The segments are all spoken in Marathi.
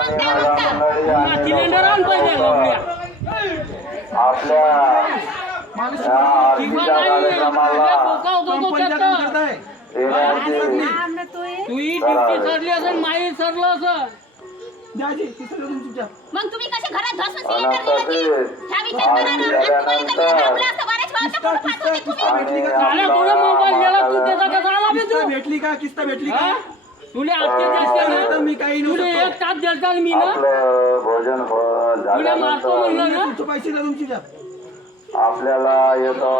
सिलेंडर आण पहिले आपल्या तुही ड्युटी सरली असेल माई सरलं असं मग तुम्ही कसे घरात घासून सिलेंडर दिला की ह्या विचार करा ना. आणि तुम्हाला काही दाबलं असतं बऱ्याच वेळा तर कोण खात होते तुम्ही. झाला तुला मोबाईल गेला तू त्याचा कसा आला बे तू भेटली का किस्ता भेटली का तुला आजचे दिवस मी काही तुला एक तास देलता मी ना भोजन तुला मारतो म्हणलं ना तुमचे पैसे द्या तुमची द्या आपल्याला येतो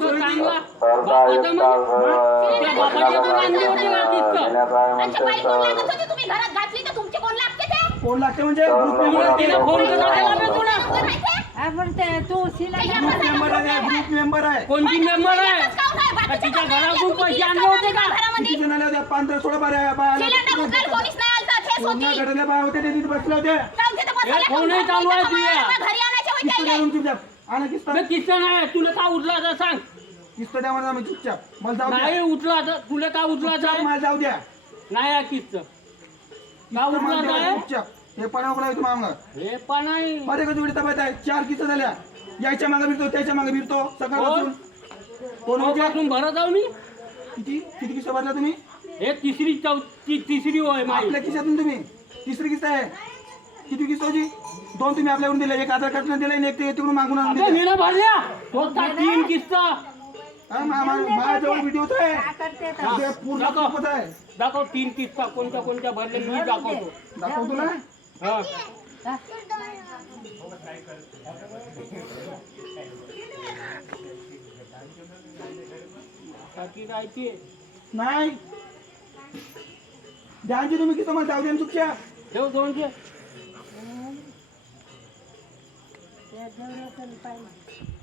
तू चांगला सरदा एक त्या बापाची पण आणली होती ना किस्त अच्छा बाई कोण लागत होती तुम्ही घरात घातली तर तुमचे कोण लागते ते कोण लागते म्हणजे ग्रुप तुला तिला फोन कसा केला बे तुला कोण आहे ते? ग्रुप मेंबर आहे कोणती मेंबर आहे काहून आहे? का बाकीचे तिच्या कोण नाही घरातून आलं? पैसे तुम्ही आणले होते का घरामध्ये किती जणाला द्या 15 16 बाया सिलेंडर उचलायला कोणीच नाही आलं तर तेच होती. घरातल्या बाया होत्या ते तिथे बसले होते जाऊन तिथं बसवल्या. हे फोनही चालू आहे तुझ्या. घरी आणायचे होते किस्त द्या तुमची द्या आणा किस्त बे किस्त नाही तुला का उचला तर सांग किस्त द्या मला आम्ही चुपचाप मला जाऊ नाही द्या उचला तर तुला का उचलायचं आहे मला जाऊ द्या नाही आहे किस्त का उचलायचं आहे चुपचाप हे पण उघडा तुम्ही आम्हाला हे पण नाही बरे का तुकडे तब्येत आहे 4 किस्त झाल्या यायच्या मागे फिरतो त्याच्या मागे फिरतो सकाळपासून कोण म्हणजे पासून भरत जाऊ मी किती किती किस्त भरला तुम्ही हे तिसरी होय माझी आपल्या खिशातून तुम्ही तिसरी किस्त आहे किती किस्त होती 2 तुम्ही आपल्याकडून दिले एक आधार कार्ड दिले आणि एक ते तिकडून मागून आणून आता दिले मी ना भरल्या तो 3 किस्त माझ्याजवळ व्हिडिओ आहे ते पूर्ण दाखव. दाखवत आहे दाखव 3 किस्त कोणत्या कोणत्या भरले मी दाखवतो दाखवतो ना हा बाकी काय ते नाही द्यायची तुम्ही किती मला जाऊ द्या चुकच्या ठेव 200 पाहिजे